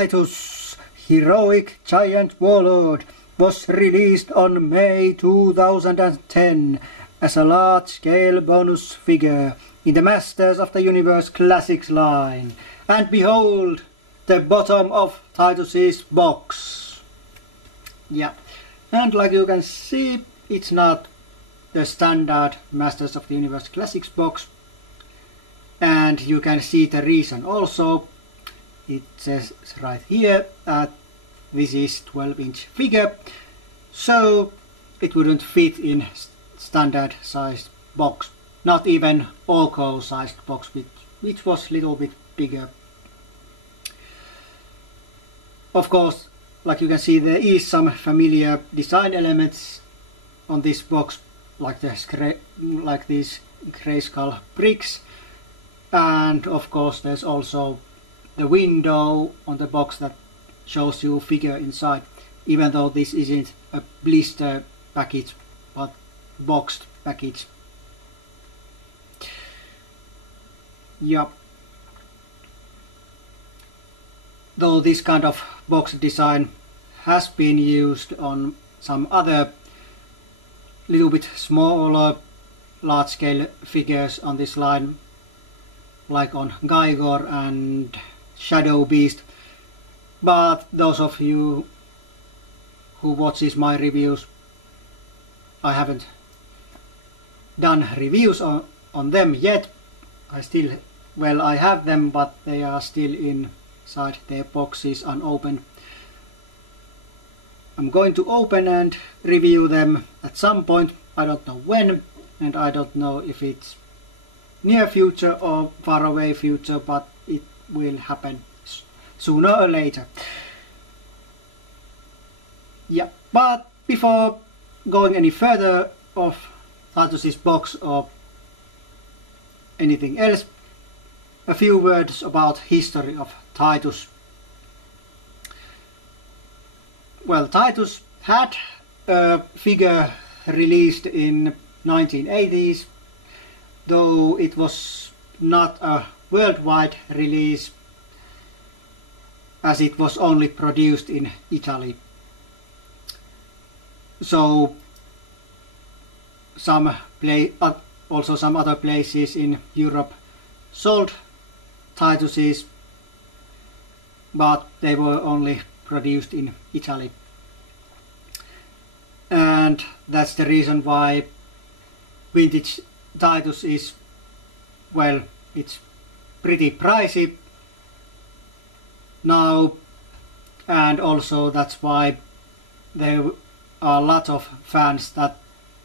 Tytus, Heroic Giant Warlord, was released on May 2010 as a large-scale bonus figure in the Masters of the Universe Classics line. And behold, the bottom of Tytus's box. Yeah, and like you can see, it's not the standard Masters of the Universe Classics box. And you can see the reason also. It says right here that this is 12-inch figure, so it wouldn't fit in standard sized box, not even Orko sized box, which was a little bit bigger. Of course, like you can see, there is some familiar design elements on this box, like these Grayskull bricks, and of course there's also the window on the box that shows you figure inside, even though this isn't a blister package but boxed package. Yup. Though this kind of box design has been used on some other little bit smaller large scale figures on this line, like on Gaigor and Shadow Beast, but those of you who watches my reviews, I haven't done reviews on them yet. I have them, but they are still inside their boxes unopened. I'm going to open and review them at some point. I don't know when, and I don't know if it's near future or far away future, but it will happen sooner or later. Yeah, but before going any further of Tytus's box or anything else, a few words about history of Tytus. Well, Tytus had a figure released in 1980s, though it was not a worldwide release, as it was only produced in Italy. So also some other places in Europe sold Tytuses, but they were only produced in Italy. And that's the reason why vintage Tytus is, well, it's pretty pricey now, and also that's why there are a lot of fans that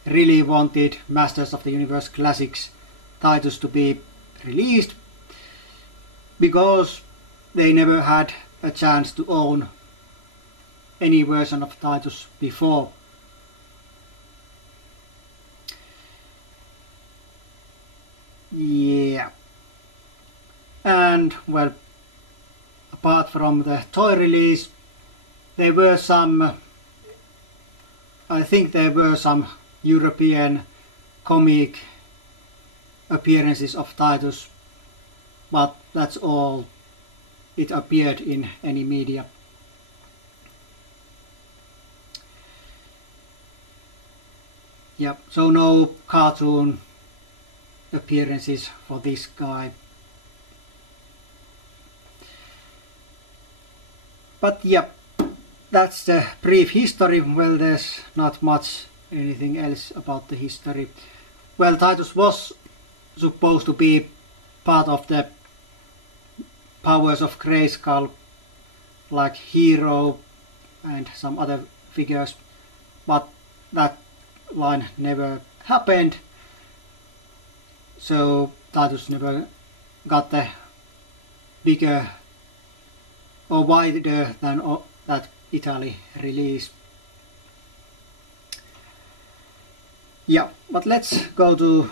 really wanted Masters of the Universe Classics Tytus to be released, because they never had a chance to own any version of Tytus before. Yeah, and well, apart from the toy release, there were some, I think there were some European comic appearances of Tytus, but that's all it appeared in any media. Yep, so no cartoon appearances for this guy. But yep, that's the brief history. Well, there's not much anything else about the history. Well, Tytus was supposed to be part of the Powers of Grayskull, like Hero and some other figures, but that line never happened, so Tytus never got the bigger or wider than that Italy release. Yeah, but let's go to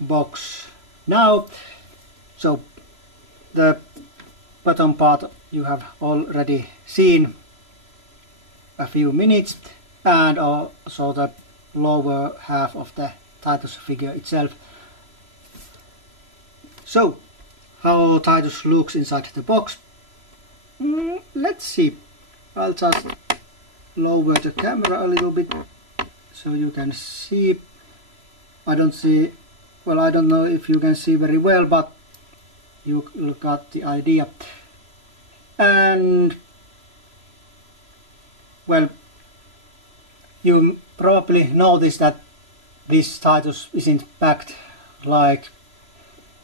box now. So the bottom part you have already seen a few minutes, and also the lower half of the Tytus figure itself. So how Tytus looks inside the box. Let's see. I'll just lower the camera a little bit so you can see. I don't see, well, I don't know if you can see very well, but you got the idea. And well, you probably noticed that this Tytus isn't packed like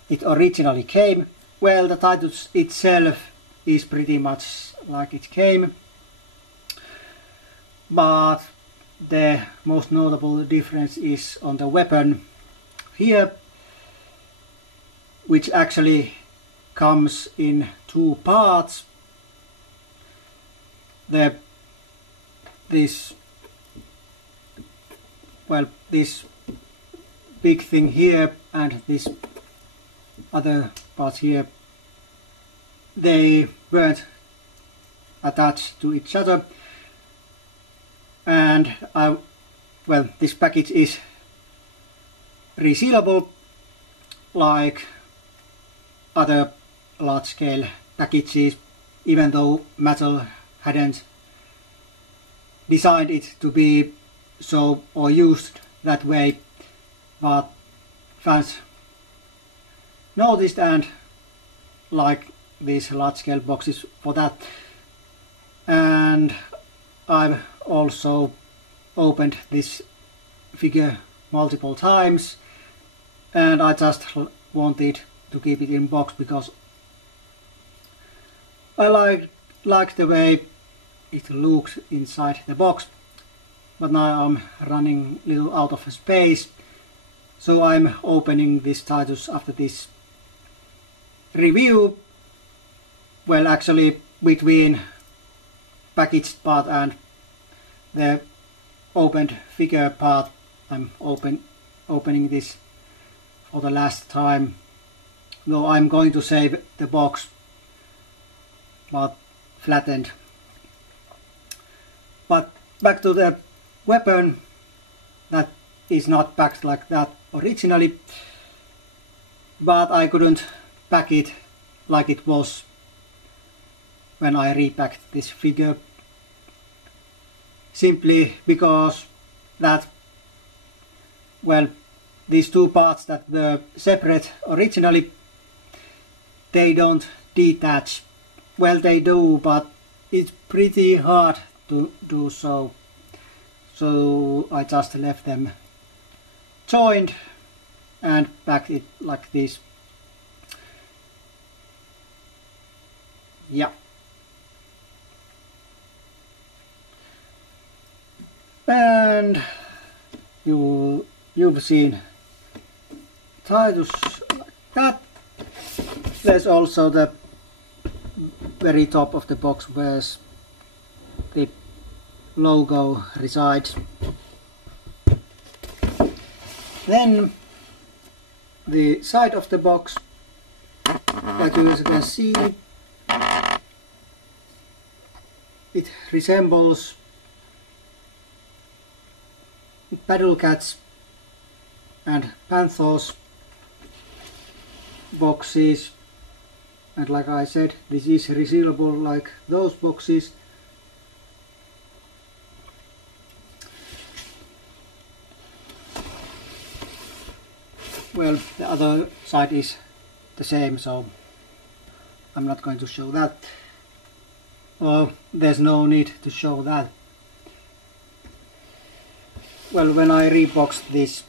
it originally came. Well, the Tytus itself is pretty much like it came, but the most notable difference is on the weapon here, which actually comes in two parts. This big thing here and this other part here, they weren't attached to each other, and this package is resealable like other large-scale packages, even though Mattel hadn't designed it to be so or used that way, but fans noticed and like these large-scale boxes for that. And I've also opened this figure multiple times, and I just wanted to keep it in box because I like the way it looks inside the box. But now I'm running a little out of space, so I'm opening this Tytus after this review. Well, actually between packaged part and the opened figure part, I'm opening this for the last time, though I'm going to save the box but flattened. But back to the weapon, that is not packed like that originally, but I couldn't pack it like it was when I repacked this figure, simply because that, well, these two parts that were separate originally, they don't detach. Well, they do, but it's pretty hard to do so. So I just left them joined and packed it like this. Yeah. And you've seen Tytus like that. There's also the very top of the box where the logo resides. Then the side of the box, like you can see, it resembles Paddle Cats and Panthers boxes, and like I said, this is resealable like those boxes. Well, the other side is the same, so I'm not going to show that. Well, there's no need to show that. Well, when I reboxed this,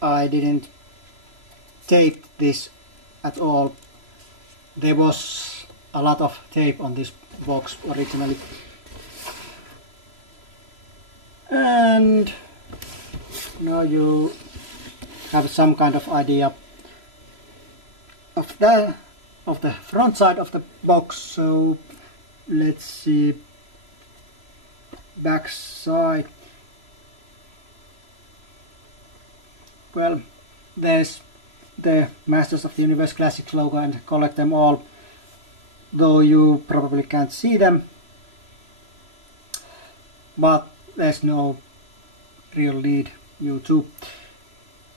I didn't tape this at all. There was a lot of tape on this box originally. And now you have some kind of idea of the front side of the box. So let's see back side. Well, there's the Masters of the Universe Classics logo and Collect Them All, though you probably can't see them, but there's no real need you to.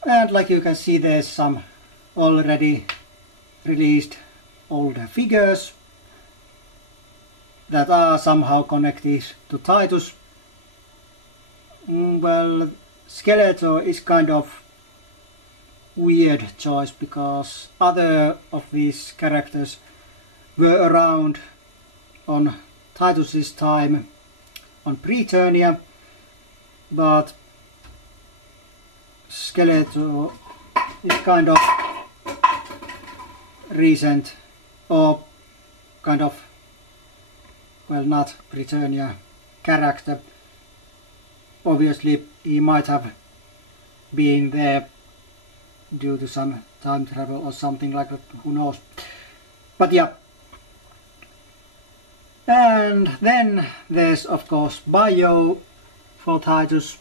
And like you can see, there's some already released older figures, that are somehow connected to Tytus. Well, Skeletor is kind of weird choice because other of these characters were around on Tytus's time on Preturnia, but Skeletor is kind of recent, or kind of, well, not Preturnia character. Obviously he might have been there due to some time travel or something like that, who knows. But yeah. And then there's of course bio for Tytus.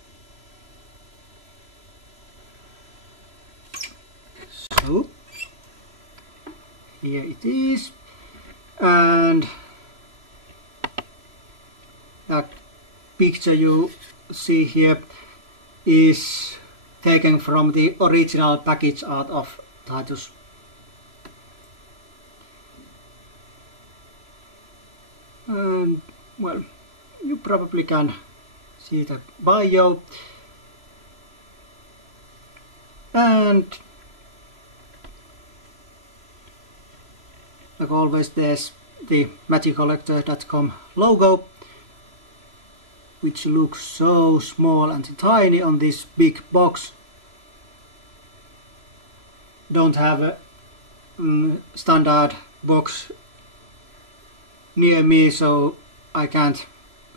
So here it is, and that picture you see here is taken from the original package art of Tytus. And well, you probably can see the bio, and like always there's the magiccollector.com logo, which looks so small and tiny on this big box. Don't have a standard box near me, so I can't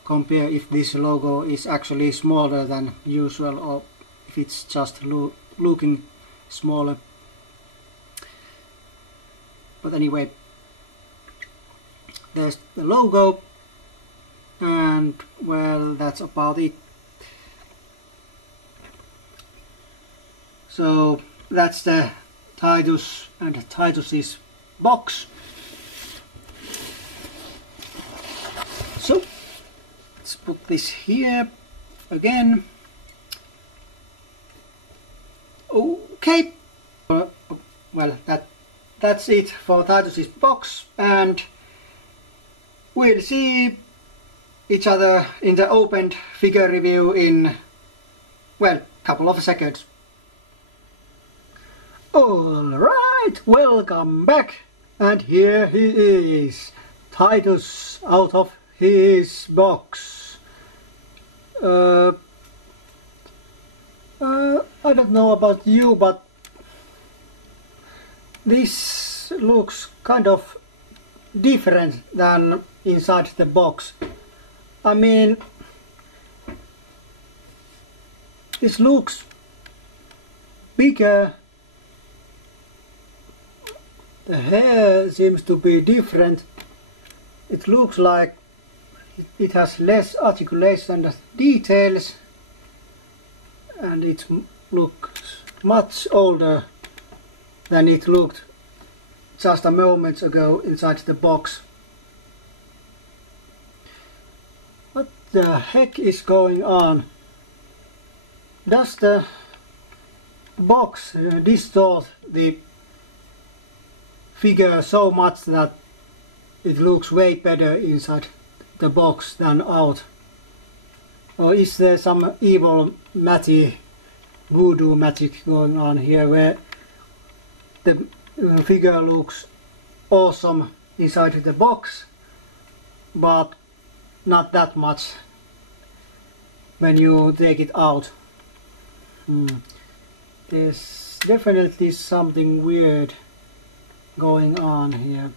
compare if this logo is actually smaller than usual or if it's just looking smaller. But anyway, there's the logo, and well, that's about it. So that's the Tytus and Tytus's box. So let's put this here again. Okay, well, that's it for Tytus's box, and we'll see each other in the opened figure review in, well, couple of seconds. Alright, welcome back, and here he is, Tytus out of his box. I don't know about you, but this looks kind of different than inside the box. I mean, this looks bigger, the hair seems to be different, it looks like it has less articulation and details, and it looks much older than it looked just a moment ago inside the box. What the heck is going on? Does the box distort the figure so much that it looks way better inside the box than out? Or is there some evil magic, voodoo magic going on here, where the figure looks awesome inside the box, but not that much when you take it out? There's definitely something weird going on here.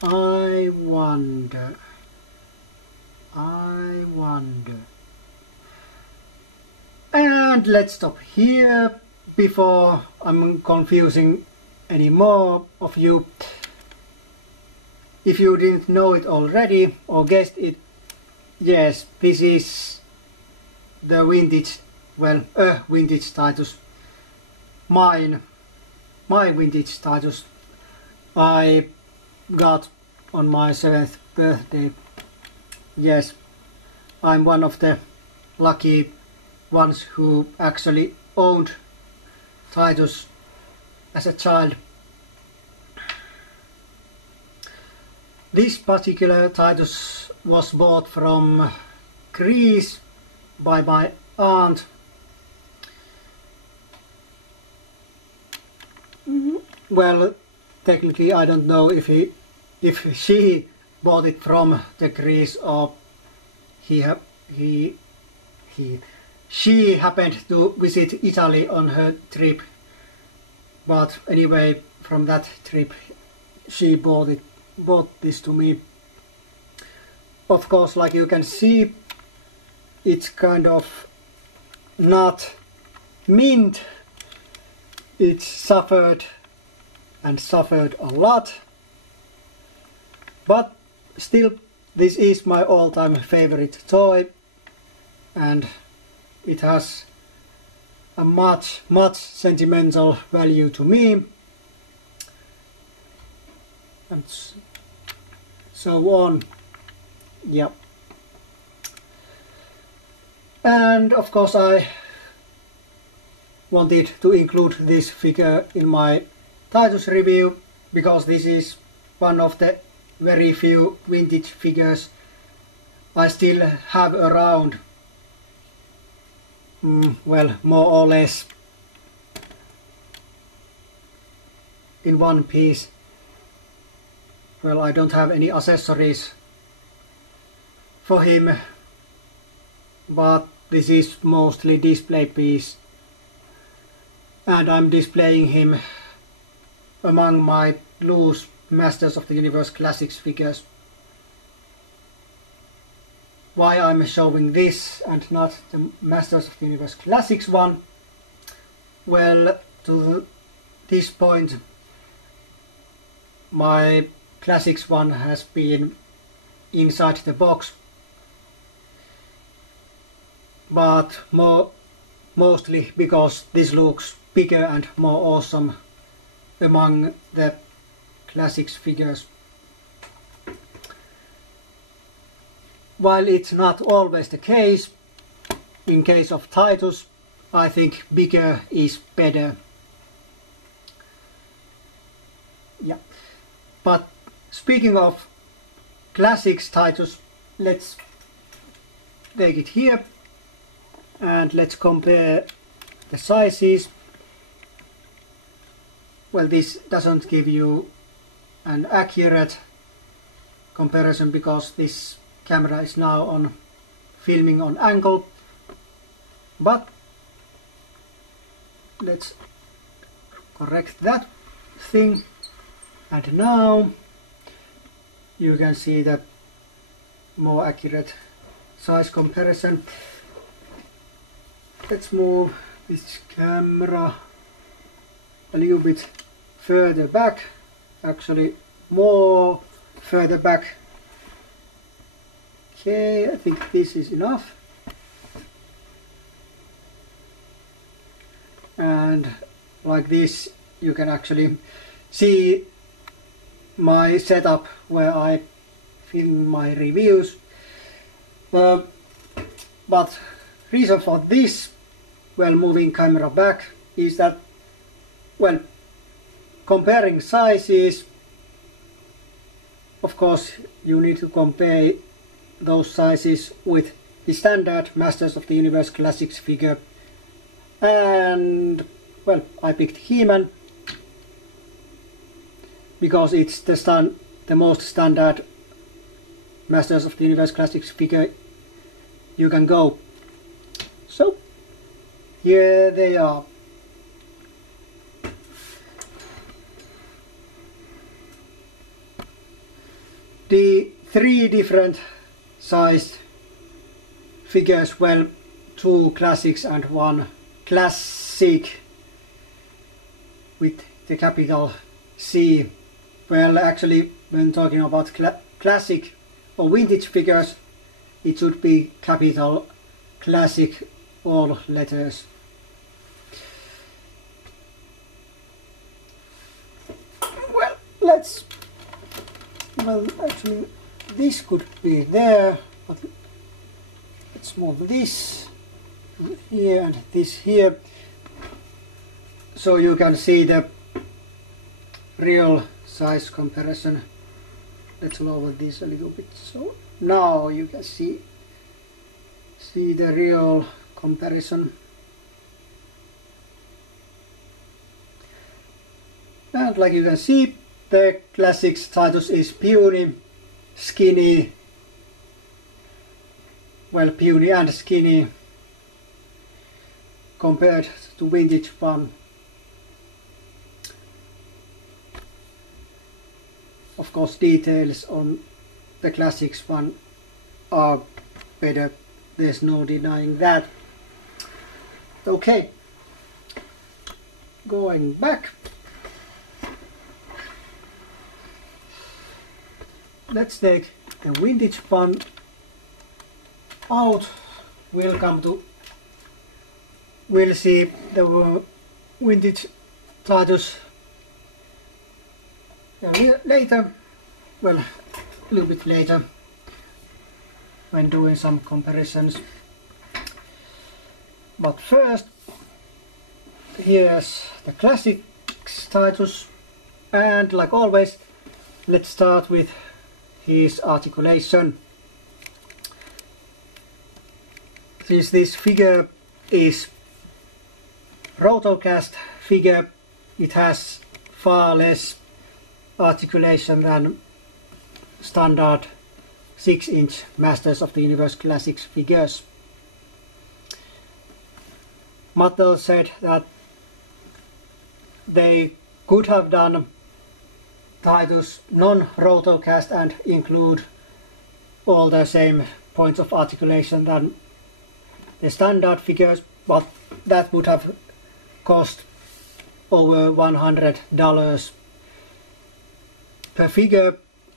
I wonder. And let's stop here before I'm confusing any more of you. If you didn't know it already or guessed it, yes, this is the vintage, well, vintage Tytus. My vintage Tytus I got on my 7th birthday. Yes, I'm one of the lucky ones who actually owned Tytus as a child. This particular Tytus was bought from Greece by my aunt. Well, technically I don't know if she bought it from the Greece or she happened to visit Italy on her trip. But anyway, from that trip she bought this to me. Of course, like you can see, it's kind of not mint. It suffered and suffered a lot, but still this is my all-time favorite toy, and it has a much sentimental value to me, and so on. Yeah. And of course I wanted to include this figure in my Tytus review, because this is one of the very few vintage figures I still have around. Well, more or less in one piece. Well, I don't have any accessories for him, but this is mostly display piece, and I'm displaying him among my loose Masters of the Universe Classics figures. Why I'm showing this and not the Masters of the Universe Classics one? Well, to this point my Classics one has been inside the box, but mostly because this looks bigger and more awesome among the Classics figures. While it's not always the case, in case of Tytus, I think bigger is better. Yeah. But speaking of Classics Tytus, let's take it here and let's compare the sizes. Well, this doesn't give you an accurate comparison because this camera is now on filming on angle, but let's correct that thing, and now you can see the more accurate size comparison. Let's move this camera a little bit further back, actually more further back. Okay, I think this is enough. And like this you can actually see my setup where I film my reviews. But reason for this, well, moving camera back, is that, well, comparing sizes, of course you need to compare those sizes with the standard Masters of the Universe Classics figure, and well, I picked He-Man because it's the most standard Masters of the Universe Classics figure you can go. So here they are. The three different sized figures, well, two classics and one classic with the capital C. Well, actually, when talking about classic or vintage figures, it should be capital classic, all letters. Well, actually this could be there, but let's move this here and this here so you can see the real size comparison. let's lower this a little bit, so now you can see the real comparison. And like you can see, the classics Tytus is puny, skinny, well, puny and skinny compared to vintage one. Of course, details on the classics one are better, there's no denying that. Okay, going back, let's take the vintage one out. We'll see the vintage Tytus later, well, a little bit later, when doing some comparisons. But first, here's the classics Tytus, and like always, let's start with his articulation. Since this figure is rotocast figure, it has far less articulation than standard 6-inch Masters of the Universe Classics figures. Mattel said that they could have done Tytus non-rotocast and include all the same points of articulation than the standard figures, but that would have cost over $100 per figure.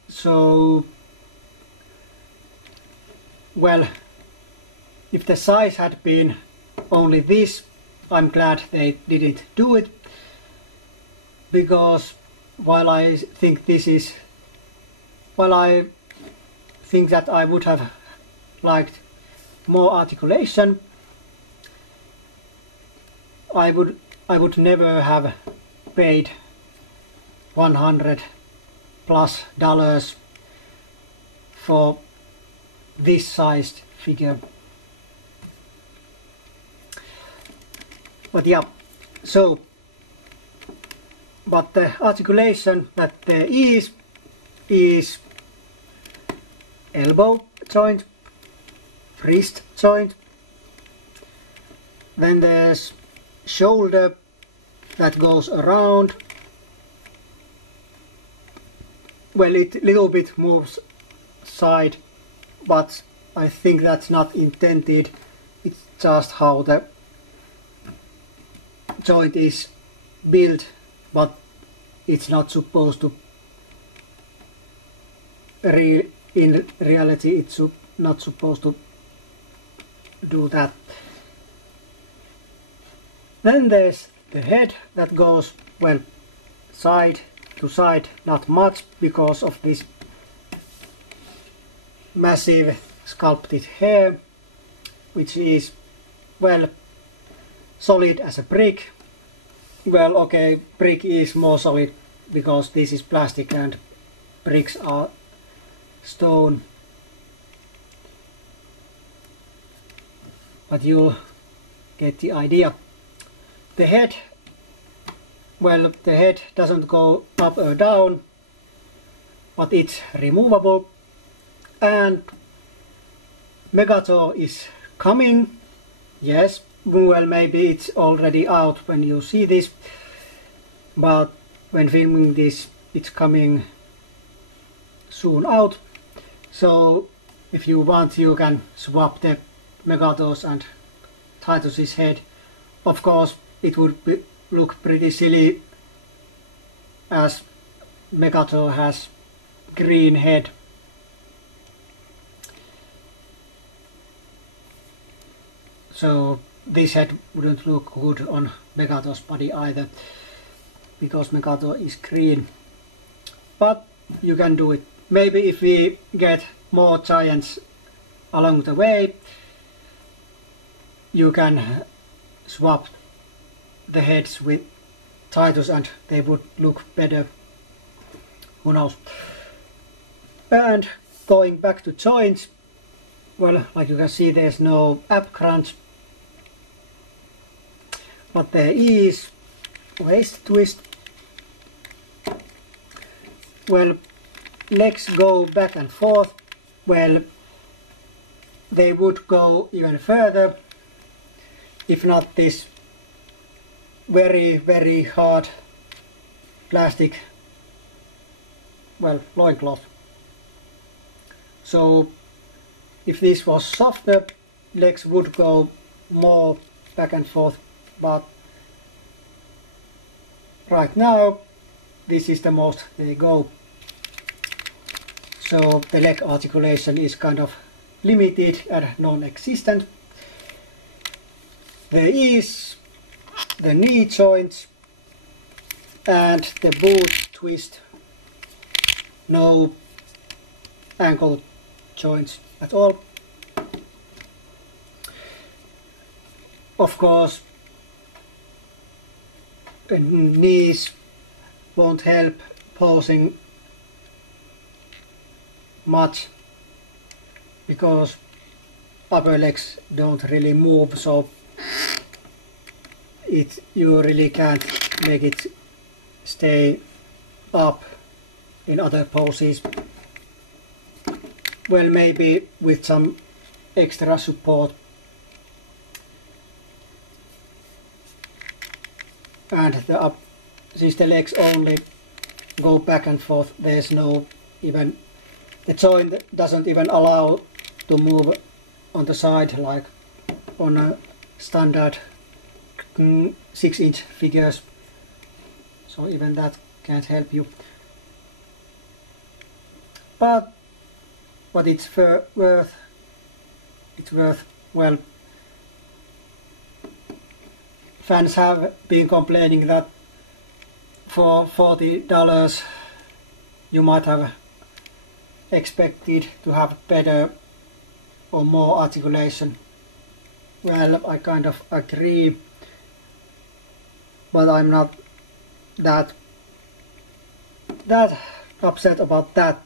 So, well, if the size had been only this, I'm glad they didn't do it, because while I think that I would have liked more articulation, I would never have paid $100+ for this sized figure. But yeah, so, but the articulation that there is elbow joint, wrist joint, then there's shoulder that goes around, well, it little bit moves side, but I think that's not intended, it's just how the joint is built, but it's not supposed to, in reality it's not supposed to do that. Then there's the head that goes, well, side to side, not much because of this massive sculpted hair, which is, well, solid as a brick. Well, okay, brick is more solid because this is plastic and bricks are stone, but you'll get the idea. The head, well, the head doesn't go up or down, but it's removable, and Megator is coming. Yes, well, maybe it's already out when you see this, but when filming this it's coming soon out, so if you want you can swap the Megator's and Tytus's head. Of course it would look pretty silly as Megator has green head. So this head wouldn't look good on Megator's body either, because Megator is green. But you can do it. Maybe if we get more giants along the way, you can swap the heads with Tytus and they would look better. Who knows? And going back to joints, well, like you can see, there's no ab crunch, but there is waist twist. Well, legs go back and forth. Well, they would go even further if not this very hard plastic, well, loincloth. So if this was softer, legs would go more back and forth, but right now this is the most they go. So the leg articulation is kind of limited and non-existent. There is the knee joints and the boot twist, no ankle joints at all. Of course, the knees won't help posing much because upper legs don't really move, so you really can't make it stay up in other poses. Well, maybe with some extra support. And since the legs only go back and forth, there's no even, the joint doesn't even allow to move on the side like on a standard 6-inch figures, so even that can't help you. But what it's worth, well, fans have been complaining that for $40 you might have expected to have better or more articulation. Well, I kind of agree, but I'm not that upset about that.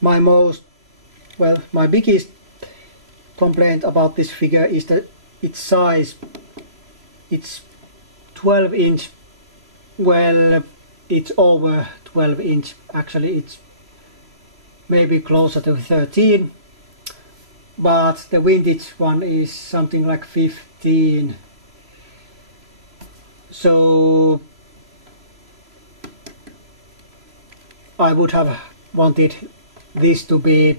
My biggest complaint about this figure is that its size. It's 12-inch. Well, it's over 12-inch. Actually, it's maybe closer to 13, but the vintage one is something like 15. So I would have wanted this to be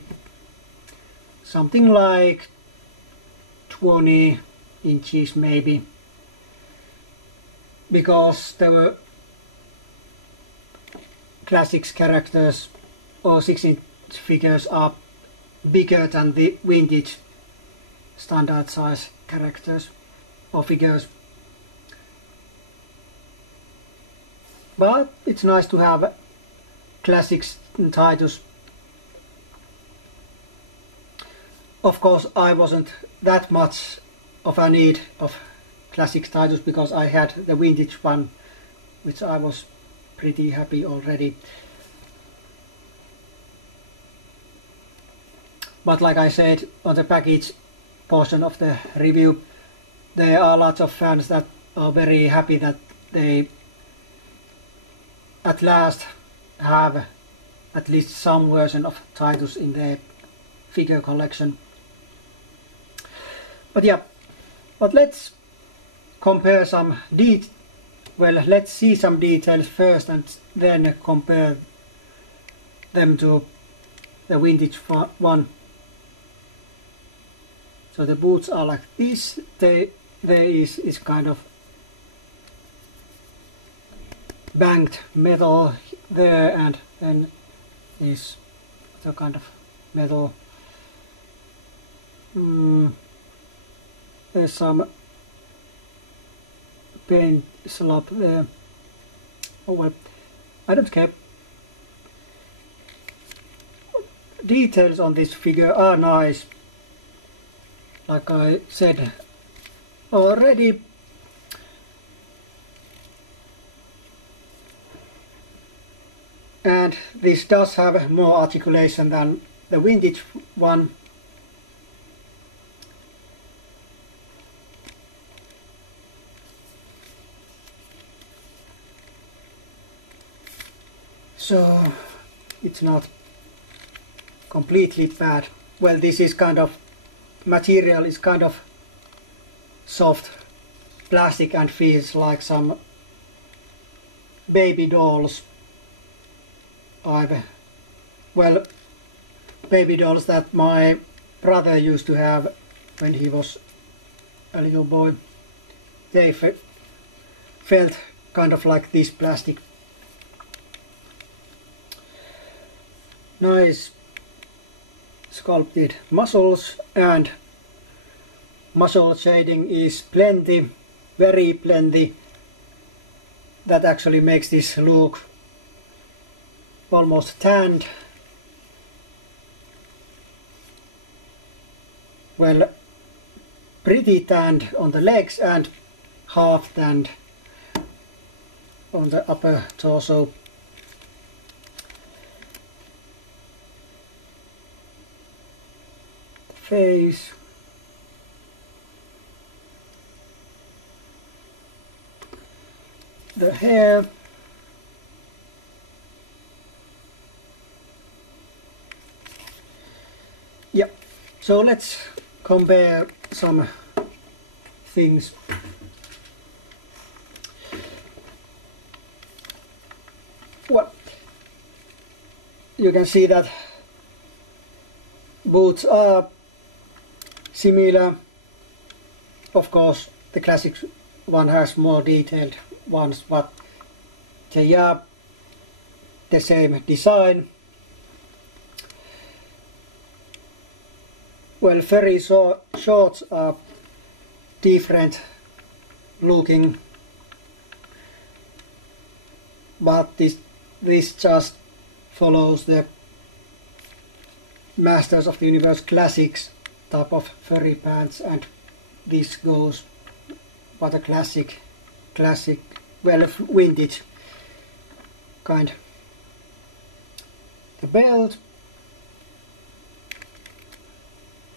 something like 20 inches maybe, because the classics characters or 6-inch figures are bigger than the vintage standard size characters or figures. But it's nice to have classics Tytus. Of course, I wasn't that much of a need of classic Tytus because I had the vintage one, which I was pretty happy already. But like I said on the package portion of the review, there are lots of fans that are very happy that they at last have at least some version of Tytus in their figure collection. But yeah, but let's compare some let's see some details first and then compare them to the vintage one. So the boots are like this. There is kind of banked metal there, and then is the kind of metal. There's some paint slab there. Oh well, I don't care. Details on this figure are nice, like I said already. and this does have more articulation than the vintage one. So it's not completely bad. Well, this is kind of material is kind of soft plastic and feels like some baby dolls. Baby dolls that my brother used to have when he was a little boy. They felt kind of like this plastic. Nice sculpted muscles, and muscle shading is plenty, very plenty. That actually makes this look almost tanned. Well, pretty tanned on the legs and half tanned on the upper torso. Face. The hair. Yeah, so let's compare some things. Well, you can see that boots are similar. Of course, the classic one has more detailed ones, but they are the same design. Well, furry shorts are different looking, but this just follows the Masters of the Universe Classics type of furry pants, and this goes what a classic, well, vintage kind. The belt,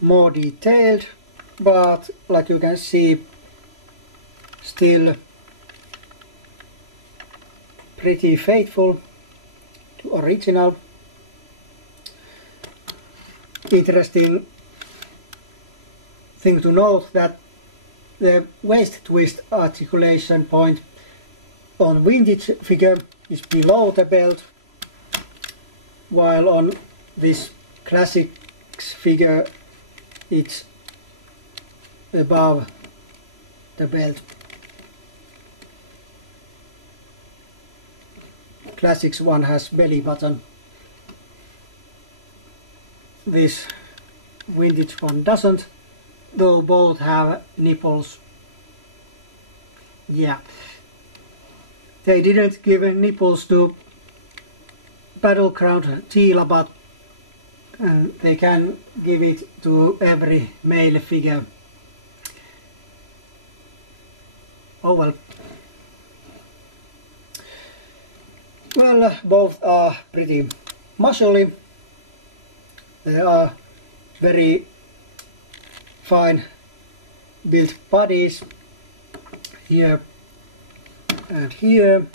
more detailed, but like you can see, still pretty faithful to original. Interesting thing to note that the waist twist articulation point on vintage figure is below the belt, while on this classics figure it's above the belt. Classics one has belly button. This vintage one doesn't, though both have nipples. Yeah, they didn't give nipples to Battleground Teela, but they can give it to every male figure. Oh well. Well, both are pretty muscly. They are very fine built bodies here and here.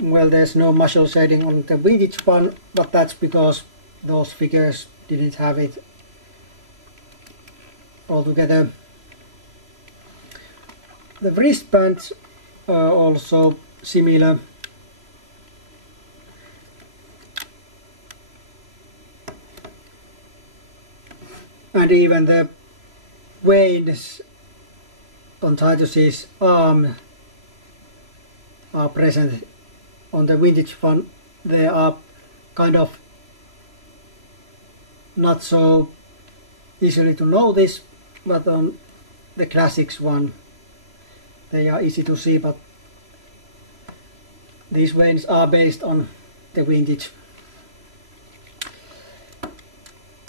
Well, there's no muscle shading on the vintage one, but that's because those figures didn't have it altogether. The wristbands are also similar. And even the veins on Tytus's arm are present. On the vintage one they are kind of not so easily to notice, but on the classics one they are easy to see, but these veins are based on the vintage.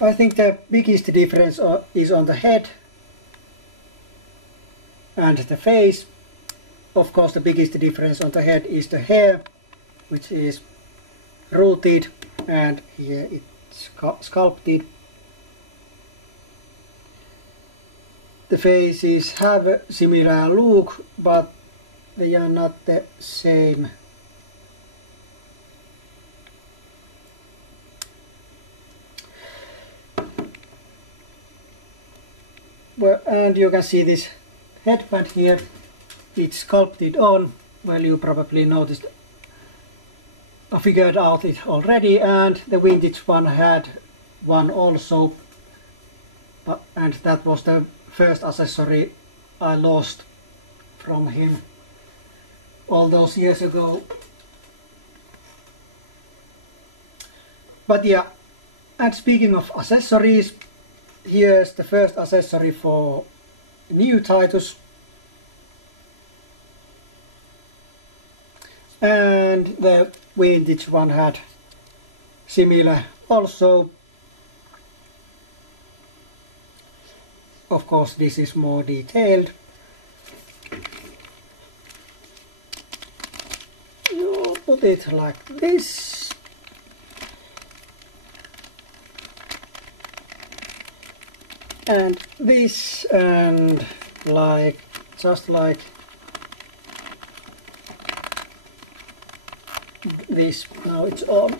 I think the biggest difference is on the head and the face. Of course, the biggest difference on the head is the hair. which is rooted, and here it's sculpted. The faces have a similar look, but they are not the same. Well, and you can see this headband here, it's sculpted on. Well, you probably noticed or figured out it already, and the vintage one had one also, and that was the first accessory I lost from him all those years ago. But yeah, and speaking of accessories, here's the first accessory for new Tytus, and the vintage one had similar also. Of course, this is more detailed. You put it like this, and this, and like just like this. Now it's on.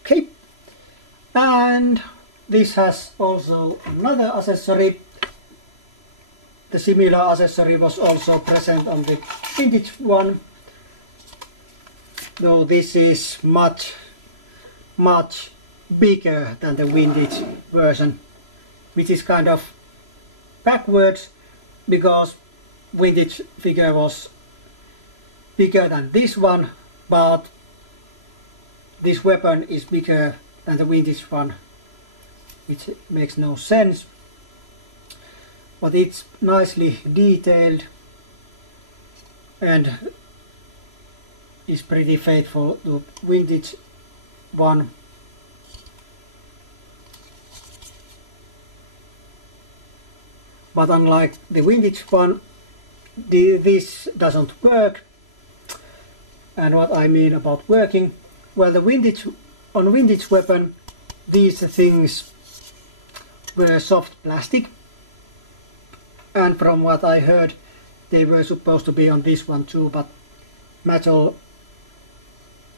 Okay, and this has also another accessory. The similar accessory was also present on the vintage one, though this is much bigger than the vintage version, which is kind of backwards, because vintage figure was bigger than this one, but this weapon is bigger than the vintage one, which makes no sense. But it's nicely detailed and is pretty faithful to vintage one. But unlike the vintage one, this doesn't work. And what I mean about working, well, the vintage weapon, these things were soft plastic, and from what I heard, they were supposed to be on this one too, but metal,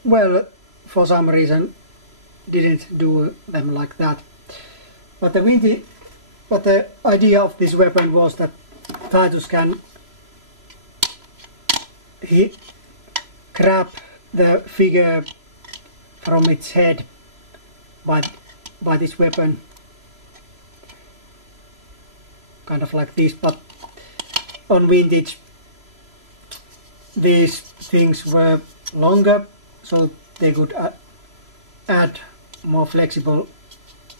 well, for some reason didn't do them like that. But the idea of this weapon was that Tytus can grab the figure from its head by this weapon, kind of like this. But on vintage these things were longer, so they could add more flexible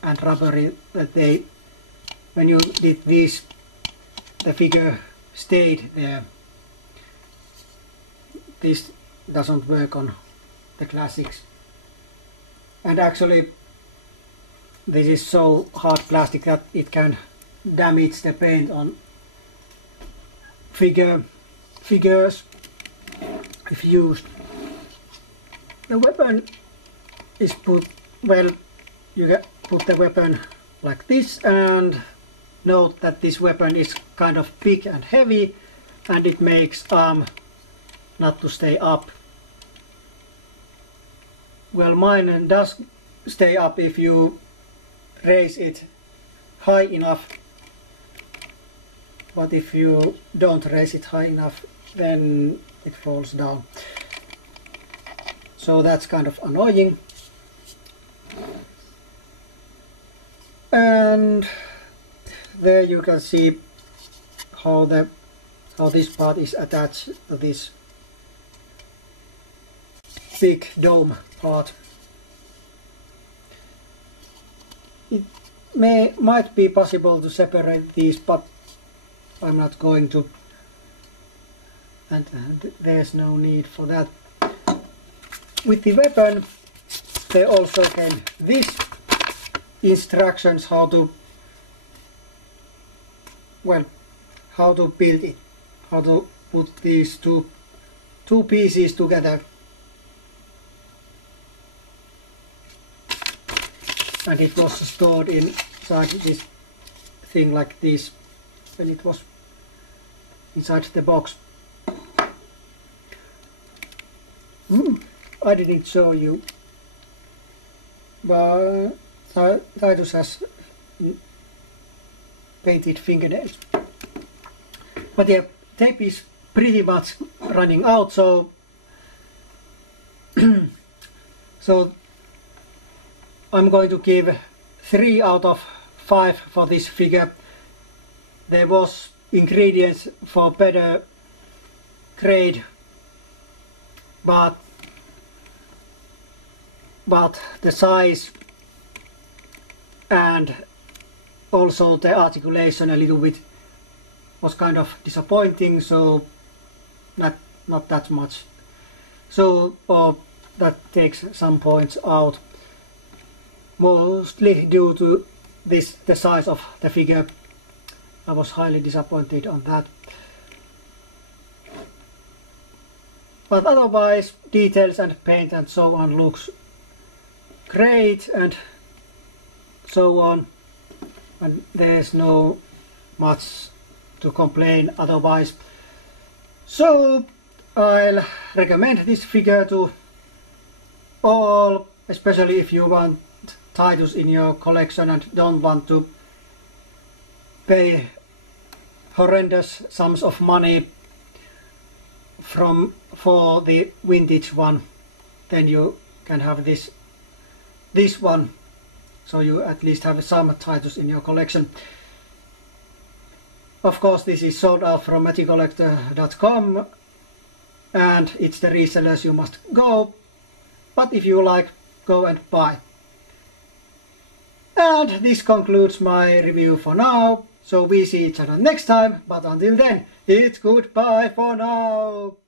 and rubbery, that they, when you did this, the figure stayed there. This doesn't work on the classics, and actually this is so hard plastic that it can damage the paint on figures if used. The weapon is put, well, you put the weapon like this, and note that this weapon is kind of big and heavy, and it makes arm not to stay up. Well, mine does stay up if you raise it high enough, but if you don't raise it high enough, then it falls down. So that's kind of annoying. And there you can see how this part is attached to this big dome part. It might be possible to separate these, but I'm not going to, and there's no need for that. With the weapon there also came this instructions how to build it, how to put these two two pieces together. And it was stored inside this thing like this when it was inside the box. I didn't show you, but Tytus has painted fingernails. But yeah, tape is pretty much running out, so so I'm going to give 3 out of 5 for this figure. There was ingredients for better grade, but the size and also the articulation a little bit was kind of disappointing, so not that much. So that takes some points out, mostly due to the size of the figure. I was highly disappointed on that. But otherwise, details and paint and so on looks great and so on, and there's no much to complain otherwise. So I'll recommend this figure to all, especially if you want Tytus in your collection and don't want to pay horrendous sums of money for the vintage one. Then you can have this one, so you at least have some Tytus in your collection. Of course, this is sold out from meticollector.com and it's the resellers you must go, but if you like, go and buy. And this concludes my review for now, so we see each other next time, but until then, it's goodbye for now!